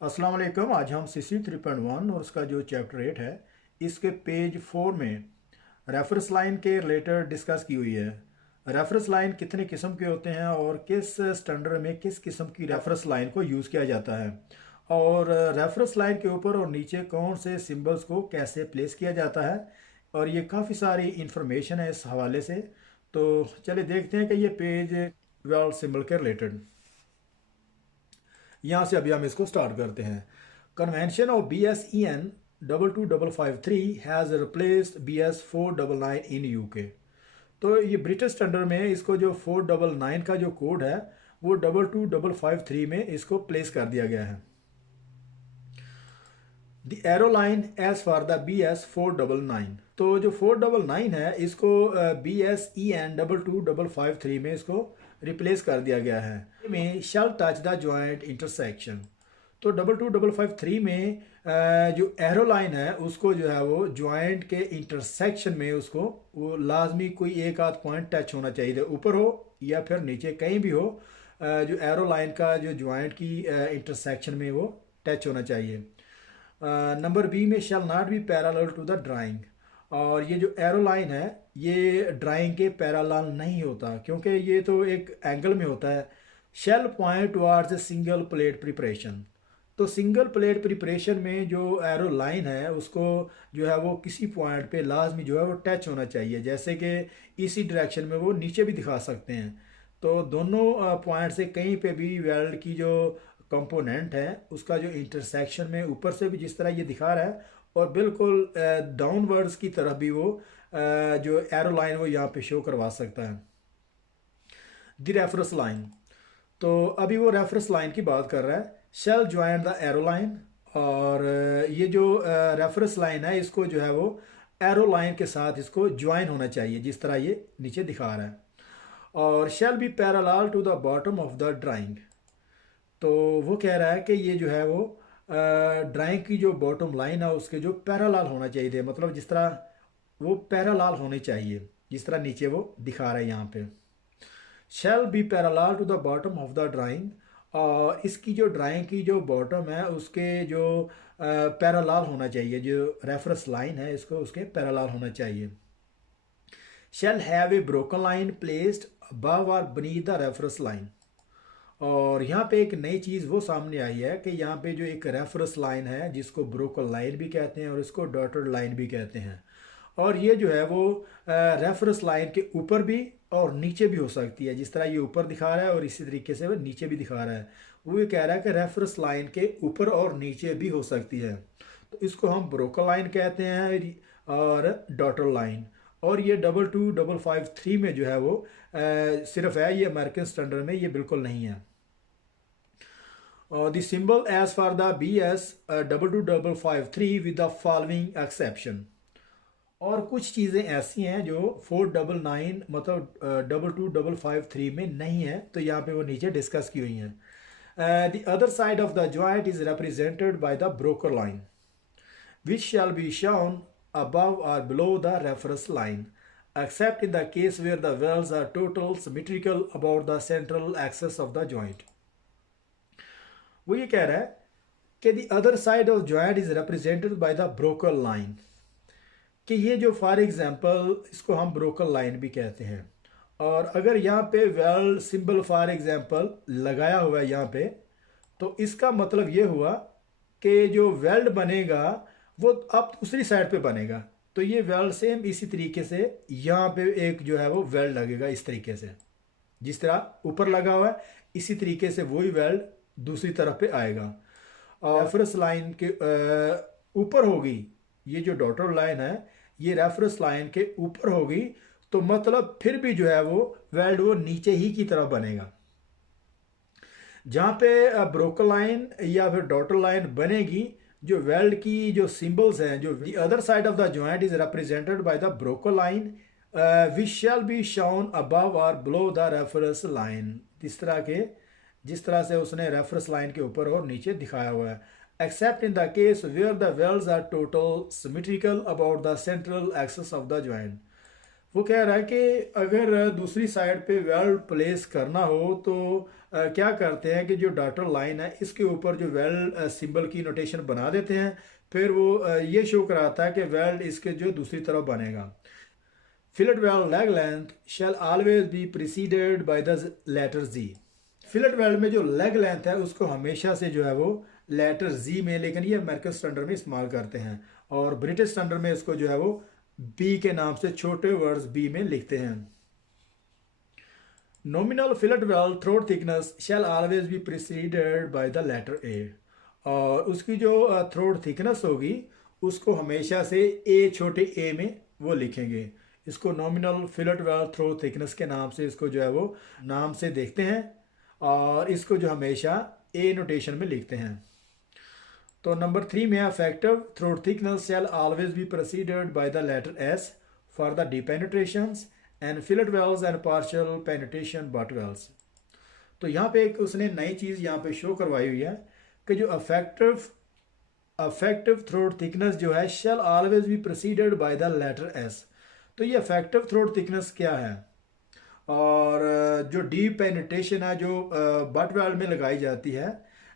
अस्सलाम वालेकुम। आज हम सीसी 3.1 और उसका जो चैप्टर 8 है इसके पेज 4 में रेफरेंस लाइन के रिलेटेड डिस्कस की हुई है। रेफरेंस लाइन कितने किस्म के होते हैं और किस स्टैंडर्ड में किस किस्म की रेफरेंस लाइन को यूज़ किया जाता है, और रेफरेंस लाइन के ऊपर और नीचे कौन से सिंबल्स को कैसे प्लेस किया जाता है। और ये काफ़ी सारी इंफॉर्मेशन है इस हवाले से। तो चलिए देखते हैं कि ये पेज वर्ल्ड सिंबल के रिलेटेड। यहाँ से अभी हम इसको स्टार्ट करते हैं। Convention of BSEN 22553 has replaced BS499 in UK. तो ये ब्रिटिश स्टैंडर्ड में इसको जो 499 का जो कोड है वो 22553 में इसको प्लेस कर दिया गया है। The arrow line as for the BS499। तो जो 499 है इसको BSEN 22553 में इसको रिप्लेस कर दिया गया है। में शल टच द जॉइंट इंटरसेक्शन। तो 22553 में जो एरो लाइन है उसको जो है वो जॉइंट के इंटरसेक्शन में उसको वो लाजमी कोई एक आध पॉइंट टच होना चाहिए, ऊपर हो या फिर नीचे कहीं भी हो। जो एरो लाइन का जो जॉइंट की इंटरसेक्शन में वो टच होना चाहिए। नंबर बी में shall not be parallel to the drawing. और ये जो एरो लाइन है ये ड्राइंग के पैरेलल नहीं होता क्योंकि ये तो एक एंगल में होता है। Shall point towards a single plate preparation. तो सिंगल प्लेट प्रिपरेशन में जो एरो लाइन है उसको जो है वो किसी पॉइंट पे लाजमी जो है वो टच होना चाहिए, जैसे कि इसी डायरेक्शन में वो नीचे भी दिखा सकते हैं। तो दोनों पॉइंट से कहीं पे भी वेल्ड की जो कंपोनेंट है उसका जो इंटरसेक्शन में ऊपर से भी जिस तरह ये दिखा रहा है और बिल्कुल डाउनवर्ड्स की तरफ भी वो जो एरो लाइन वो यहाँ पे शो करवा सकता है। The reference line. तो अभी वो रेफरेंस लाइन की बात कर रहा है। Shall join the arrow line. और ये जो रेफरेंस लाइन है इसको जो है वो एरो लाइन के साथ इसको ज्वाइन होना चाहिए जिस तरह ये नीचे दिखा रहा है। और shall be parallel to the bottom of the drawing. तो वो कह रहा है कि ये जो है वो ड्राइंग की जो बॉटम लाइन है उसके जो पैरेलल होना चाहिए, मतलब जिस तरह वो पैरेलल होने चाहिए जिस तरह नीचे वो दिखा रहा है यहाँ पे। Shall be parallel to the bottom of the drawing. और इसकी जो ड्राइंग की जो बॉटम है उसके जो पैरेलल होना चाहिए, जो रेफरेंस लाइन है इसको उसके पैरेलल होना चाहिए। Shall have a broken line placed above और beneath द रेफरेंस लाइन। और यहाँ पे एक नई चीज़ वो सामने आई है कि यहाँ पे जो एक रेफरेंस लाइन है जिसको ब्रोकन लाइन भी कहते हैं और इसको डॉटेड लाइन भी कहते हैं। और ये जो है वो रेफरेंस लाइन के ऊपर भी और नीचे भी हो सकती है, जिस तरह ये ऊपर दिखा रहा है और इसी तरीके से वो नीचे भी दिखा रहा है। वो ये कह रहा है कि रेफरेंस लाइन के ऊपर और नीचे भी हो सकती है। तो इसको हम ब्रोकन लाइन कहते हैं और डॉटेड लाइन। और ये 22553 में जो है वो सिर्फ है, ये अमेरिकन स्टैंडर्ड में ये बिल्कुल नहीं है। The symbol as for the BS 22553 with the following exception। और कुछ चीज़ें ऐसी हैं जो 499 मतलब 22553 में नहीं है, तो यहाँ पे वो नीचे डिस्कस की हुई हैं। The other side of the joint is represented by the broker line which shall be shown above or below the reference line except in the case where the wells are total symmetrical about the central axis of the joint। वो ये कह रहा है कि the other side of joint is represented by the broker line, कि ये जो for example इसको हम ब्रोकर लाइन भी कहते हैं। और अगर यहाँ पे वेल सिंबल फॉर एग्जांपल लगाया हुआ है यहाँ पे, तो इसका मतलब ये हुआ कि जो वेल्ड बनेगा वो अब दूसरी साइड पे बनेगा। तो ये वेल्ड सेम इसी तरीके से यहाँ पे एक जो है वो वेल्ड लगेगा इस तरीके से, जिस तरह ऊपर लगा हुआ है इसी तरीके से वही वेल्ड दूसरी तरफ पे आएगा। और रेफरेंस लाइन के ऊपर होगी, ये जो डॉटेड लाइन है ये रेफरेंस लाइन के ऊपर होगी, तो मतलब फिर भी जो है वो वेल्ड वो नीचे ही की तरफ बनेगा। जहाँ पे ब्रोकर लाइन या फिर डॉटेड लाइन बनेगी, जो वेल्ड की जो सिंबल्स हैं, जो the other side of the joint is represented by the broker line which shall be shown above और बिलो द रेफरेंस लाइन। इस तरह के जिस तरह से उसने रेफरेंस लाइन के ऊपर और नीचे दिखाया हुआ है। Except in the case where the welds are total symmetrical about the central axis of the joint. वो कह रहा है कि अगर दूसरी साइड पे वेल्ड प्लेस करना हो तो क्या करते हैं कि जो डॉटर लाइन है इसके ऊपर जो वेल्ड सिंबल की नोटेशन बना देते हैं, फिर वो ये शो कराता है कि वेल्ड इसके जो दूसरी तरफ बनेगा। Fillet weld leg length shall always be preceded by the letter Z. Fillet weld में जो लेग लेंथ है उसको हमेशा से जो है वो लेटर जी में, लेकिन ये अमेरिकन स्टैंडर्ड में इस्तेमाल करते हैं और ब्रिटिश स्टैंडर्ड में इसको जो है वो बी के नाम से छोटे वर्ड्स बी में लिखते हैं। Nominal fillet weld throat thickness shall always be preceded by the letter A. और उसकी जो थ्रोट थिकनेस होगी उसको हमेशा से ए छोटे ए में वो लिखेंगे। इसको nominal fillet weld throat thickness के नाम से इसको जो है वो नाम से देखते हैं और इसको जो हमेशा ए नोटेशन में लिखते हैं। तो नंबर 3 में effective throat thickness shall always be preceded by the letter S for the deep penetrations and fillet welds and partial penetration butt welds. तो यहाँ पे एक उसने नई चीज़ यहाँ पे शो करवाई हुई है कि जो अफेक्टिव थ्रोट थिकनेस जो है shall always be preceded by the letter S. तो ये अफेक्टिव थ्रोट थिकनेस क्या है, और जो डीप पेनिट्रेशन है जो बट वेल्ड में लगाई जाती है,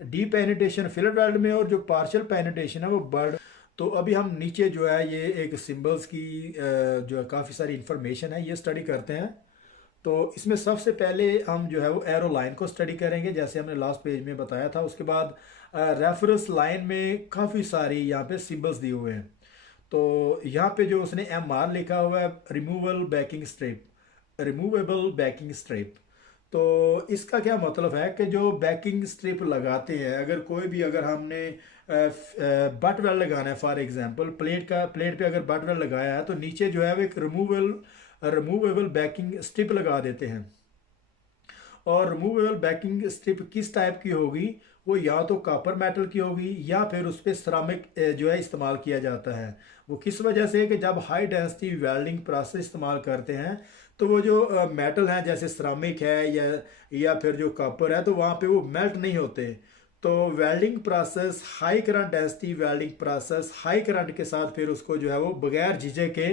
डीप पेनिट्रेशन फिलेट वेल्ड में और जो पार्शियल पेनिट्रेशन है वो बर्ड। तो अभी हम नीचे जो है ये एक सिंबल्स की जो है काफ़ी सारी इंफॉर्मेशन है ये स्टडी करते हैं। तो इसमें सबसे पहले हम जो है वो एरो लाइन को स्टडी करेंगे जैसे हमने लास्ट पेज में बताया था। उसके बाद रेफरेंस लाइन में काफ़ी सारी यहाँ पे सिंबल्स दिए हुए हैं। तो यहाँ पे जो उसने MR लिखा हुआ है removable banking strip, removable banking strip. तो इसका क्या मतलब है कि जो बैकिंग स्ट्रिप लगाते हैं, अगर कोई भी अगर हमने बट वेल्ड लगाना है, फॉर एग्जांपल प्लेट पे अगर बट वेल्ड लगाया है तो नीचे जो है वो एक रिमूवेबल बैकिंग स्ट्रिप लगा देते हैं। और रिमूवेबल बैकिंग स्ट्रिप किस टाइप की होगी, वो या तो कॉपर मेटल की होगी या फिर उस पर सिरामिक जो है इस्तेमाल किया जाता है। वो किस वजह से कि जब हाई डेंसिटी वेल्डिंग प्रोसेस इस्तेमाल करते हैं तो वो जो मेटल है जैसे सिरामिक है या फिर जो कॉपर है तो वहाँ पे वो मेल्ट नहीं होते। तो welding process high current density welding process high current के साथ फिर उसको जो है वो बगैर झिझक के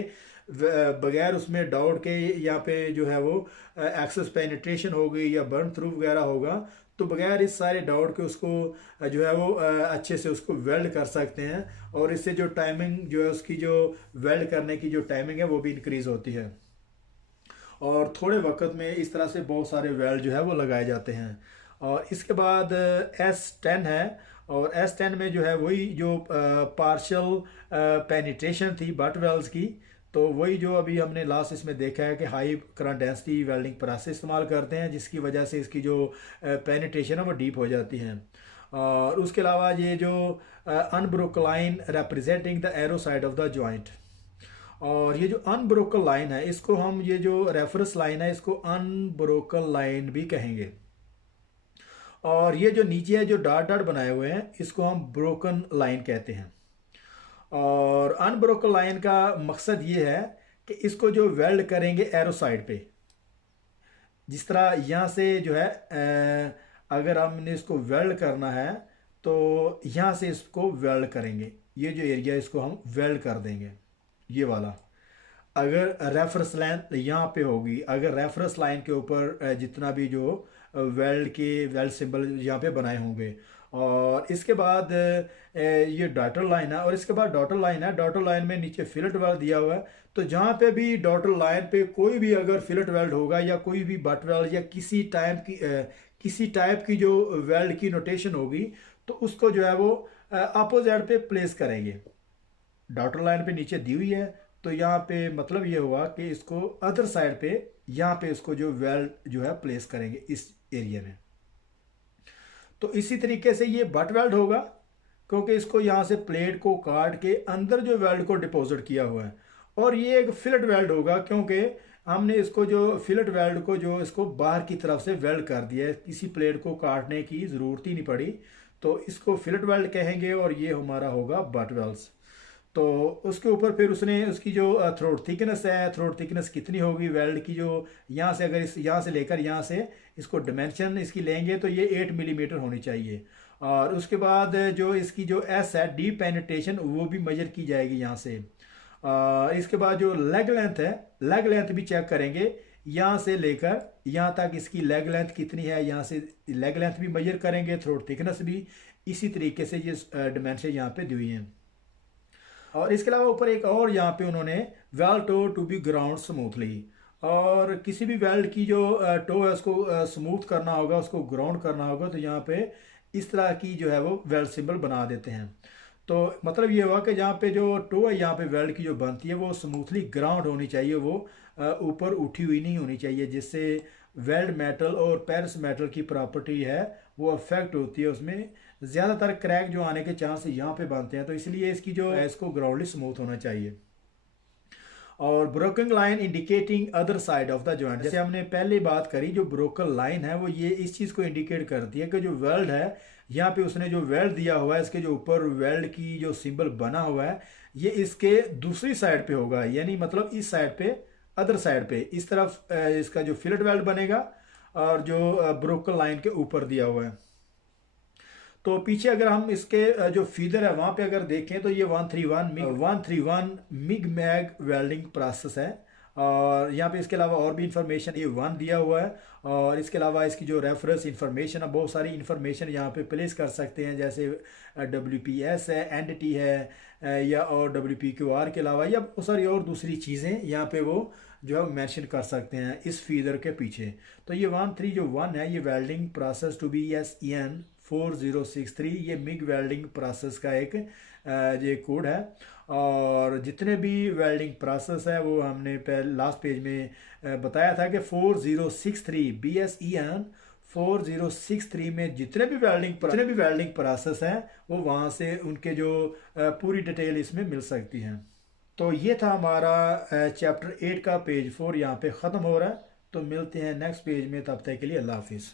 बगैर उसमें डाउट के यहाँ पे जो है वो एक्सेस पेनिट्रेशन होगी या बर्न थ्रू वगैरह होगा, तो बगैर इस सारे डाउट के उसको जो है वो अच्छे से उसको वेल्ड कर सकते हैं और इससे जो टाइमिंग जो है उसकी जो वेल्ड करने की जो टाइमिंग है वो भी इंक्रीज होती है और थोड़े वक्त में इस तरह से बहुत सारे वेल्ड जो है वो लगाए जाते हैं। और इसके बाद S10 है और S10 में जो है वही जो पार्शियल पेनिट्रेशन थी बट वेल्स की, तो वही जो अभी हमने लास्ट इसमें देखा है कि high current density welding process इस्तेमाल करते हैं जिसकी वजह से इसकी जो पेनिट्रेशन है वो डीप हो जाती है। और उसके अलावा ये जो unbroken line representing the arrow side of the joint, और ये जो अनब्रोकन लाइन है इसको हम ये जो रेफरेंस लाइन है इसको अनब्रोकन लाइन भी कहेंगे। और ये जो नीचे है जो डॉट डॉट बनाए हुए हैं इसको हम ब्रोकन लाइन कहते हैं। और अनब्रोकन लाइन का मकसद ये है कि इसको जो वेल्ड करेंगे एरो साइड पे, जिस तरह यहाँ से जो है अगर हमने इसको वेल्ड करना है तो यहाँ से इसको वेल्ड करेंगे, ये जो एरिया इसको हम वेल्ड कर देंगे ये वाला। अगर रेफरेंस लाइन यहाँ पे होगी, अगर रेफरेंस लाइन के ऊपर जितना भी जो वेल्ड सिंबल यहाँ पे बनाए होंगे, और इसके बाद ये डॉटर लाइन है और इसके बाद डॉटर लाइन है। डॉटर लाइन में नीचे फिलेट वेल्ड दिया हुआ है, तो जहाँ पे भी डॉटर लाइन पे कोई भी अगर फिलेट वेल्ड होगा या कोई भी बट वेल्ड या किसी टाइप की जो वेल्ड की नोटेशन होगी तो उसको जो है वो अपोजिट पे प्लेस करेंगे। डॉटर लाइन पे नीचे दी हुई है तो यहाँ पे मतलब ये हुआ कि इसको अदर साइड पे यहाँ पे इसको जो वेल्ड जो है प्लेस करेंगे इस एरिया में। तो इसी तरीके से ये बट वेल्ड होगा क्योंकि इसको यहाँ से प्लेट को काट के अंदर जो वेल्ड को डिपॉजिट किया हुआ है। और ये एक फिलेट वेल्ड होगा क्योंकि हमने इसको जो फिलेट वेल्ड को जो इसको बाहर की तरफ से वेल्ड कर दिया है, किसी प्लेट को काटने की ज़रूरत ही नहीं पड़ी, तो इसको फिलेट वेल्ड कहेंगे और ये हमारा होगा बट वेल्स। तो उसके ऊपर फिर उसने उसकी जो थ्रोट थिकनेस है, थ्रोट थिकनेस कितनी होगी वेल्ड की, जो यहाँ से अगर इस यहाँ से लेकर यहाँ से इसको डिमेंशन इसकी लेंगे तो ये 8 मिलीमीटर होनी चाहिए। और उसके बाद जो इसकी जो एस है डीप पेनिट्रेशन वो भी मेजर की जाएगी यहाँ से। इसके बाद जो लेग लेंथ है, लेग लेंथ भी चेक करेंगे, यहाँ से लेकर यहाँ तक इसकी लेग लेंथ कितनी है, यहाँ से लेग लेंथ भी मेजर करेंगे, थ्रोट थिकनेस भी इसी तरीके से ये डिमेंशन यहाँ पे दी हुई हैं। और इसके अलावा ऊपर एक और यहाँ पे उन्होंने weld toe to be ground smoothly, और किसी भी वेल्ड की जो टो है उसको स्मूथ करना होगा, उसको ग्राउंड करना होगा, तो यहाँ पे इस तरह की जो है वो वेल्ड सिंबल बना देते हैं। तो मतलब ये हुआ कि जहाँ पे जो टो है यहाँ पे वेल्ड की जो बनती है वो स्मूथली ग्राउंड होनी चाहिए, वो ऊपर उठी हुई नहीं होनी चाहिए, जिससे वेल्ड मेटल और पेरिस मेटल की प्रॉपर्टी है वो अफेक्ट होती है, उसमें ज़्यादातर क्रैक जो आने के चांस यहाँ पे बनते हैं, तो इसलिए इसकी जो है इसको ग्राउंडली स्मूथ होना चाहिए। और broken line indicating other side of the joint, जैसे हमने पहले बात करी, जो ब्रोकन लाइन है वो ये इस चीज़ को इंडिकेट करती है कि जो वेल्ड है यहाँ पे उसने जो वेल्ड दिया हुआ है, इसके जो ऊपर वेल्ड की जो सिंबल बना हुआ है ये इसके दूसरी साइड पे होगा, यानी मतलब इस साइड पे, अदर साइड पे, इस तरफ इसका जो फिलेट वेल्ड बनेगा और जो ब्रोकन लाइन के ऊपर दिया हुआ है। तो पीछे अगर हम इसके जो फीदर है वहां पे अगर देखें तो ये 131 मिग मैग वेल्डिंग प्रोसेस है, और यहाँ पे इसके अलावा और भी इंफॉर्मेशन ये 1 दिया हुआ है, और इसके अलावा इसकी जो रेफरेंस इंफॉर्मेशन है, बहुत सारी इंफॉर्मेशन यहाँ पे प्लेस कर सकते हैं, जैसे WPS है, NT है, या और WPQR के अलावा या बहुत सारी और दूसरी चीज़ें यहाँ पे वो जो है मेंशन कर सकते हैं इस फीदर के पीछे। तो ये 1 है, ये welding process to be EN 4063, ये मिग वेल्डिंग प्रोसेस का एक ये कोड है। और जितने भी वेल्डिंग प्रोसेस है वो हमने पहले लास्ट पेज में बताया था कि 4063 BSEN 4063 में जितने भी वेल्डिंग प्रोसेस हैं वो वहाँ से उनके जो पूरी डिटेल इसमें मिल सकती हैं। तो ये था हमारा चैप्टर 8 का पेज 4 यहाँ पे ख़त्म हो रहा है। तो मिलते हैं नेक्स्ट पेज में, तब तक के लिए अल्लाह हाफिज़।